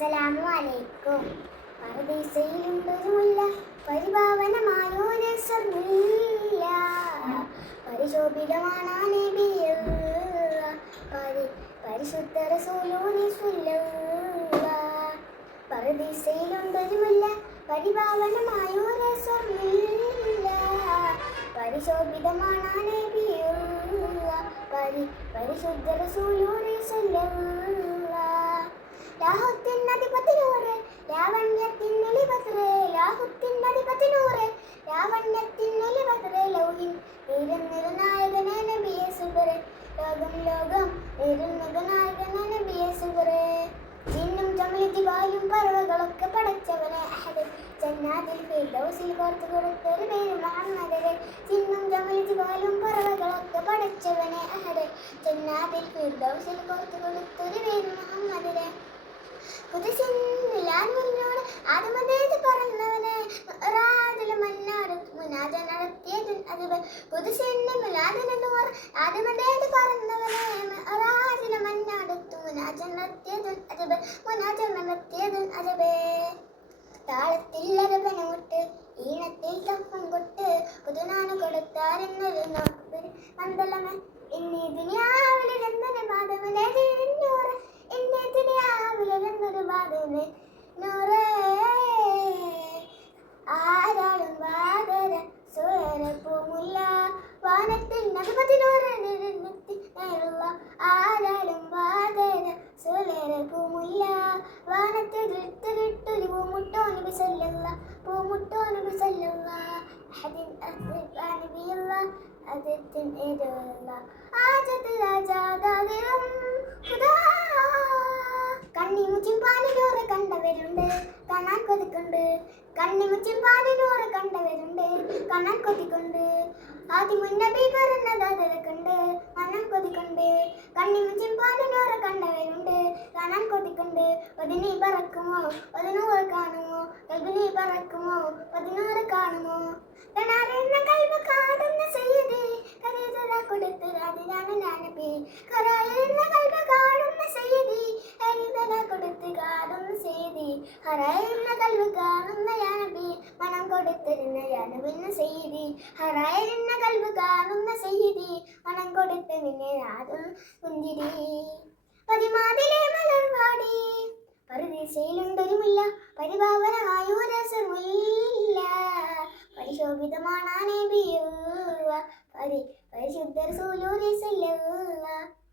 അസ്സലാമു അലൈക്കും പരിശോഭിതമാണ് പരി പരിശുദ്ധ റസൂലൂനി പരിഭാവനമായോരെ സ്വർമില്ല പരിശോഭിതമാണ് പരി പരിശുദ്ധ ലോകം ലോകം. ഇരുന്നിരുനായകനെ നബിയെ സുബറെ ജിന്നും ചമലിച്ച് വായും പറവകളൊക്കെ പടച്ചവനെ. അഹദ് ജന്നാതിൽ ഫിർദൗസിൽ കോർത്തു കൊടുത്തൊരു പേര് മുഹമ്മദരെ ജിന്നും ചമലിച്ച് വായും പറവകളൊക്കെ പടച്ചവനെ. അഹദ് ജന്നാതിൽ ഫിർദൗസിൽ കോർത്തു കൊടുത്തൊരു പേര് മുഹമ്മദരെ കുതിസിന്നിലാൻമുന്നോട് ആദ്യമതേത് പറഞ്ഞവനെ അത് കുതിസിന്റെ മുലാദിനൂർ ആദ്യമതേത് പറഞ്ഞവനെ റാദിലെ മന്നാടുത്തു മുനാജ നടത്തിയത് അത് മുനാജ താളത്തിൽ ഈണത്തിൽ തപ്പം കൊട്ട് പുതുനാണ് കൊടുത്താരെന്നൊരു മന്ദലമ. എന്നീ ദുനിയാവിലെന്നൊരു സുലരപ്പുമുല്ല വാനത്തിൽ ദൃത്തരിട്ടൊരു പൂമുട്ടോന് ബിസല്ല പൂമുട്ടോന് ബിസല്ല അഹദിൻ നബിയുള്ള അതിത്തിൻ ഏതുള്ള ആജത്ത് രാജാതാതിരും ഖുദാ കണ്ണിമുച്ചും പാലിനോറ് കണ്ടവരുണ്ട് കാണാൻ കൊതിക്കുണ്ട്. കണ്ണിമുച്ചും പാലിനോറ് കണ്ടവരുണ്ട് കാണാൻ കൊതിക്കുണ്ട്. ആദ്യം മുന്നബി പറഞ്ഞത് അതിലക്കുണ്ട് കാണാൻ കൊതിക്കുണ്ട്. കണ്ണിമുച്ചും പാലിനോറ് പറക്കുമോ? പതിനൂറ് കാണുമോ? കൽബിനി പറക്കുമോ? പതിനൂറ് കാണുമോ? കണാറുന്ന കൽബ് കാണുന്ന കൊടുത്ത് കാണുന്ന കാണുന്ന കാണുന്ന നിന്നെ പുഞ്ചിരി പതിമാതിലെ മലർവാടി. പരദേശയിലുണ്ടൊരുമില്ല പരിഭാവനമായോ രസമില്ല പരിശോഭിതമാണ് പരിശുദ്ധ സ്വല്ലല്ലാഹു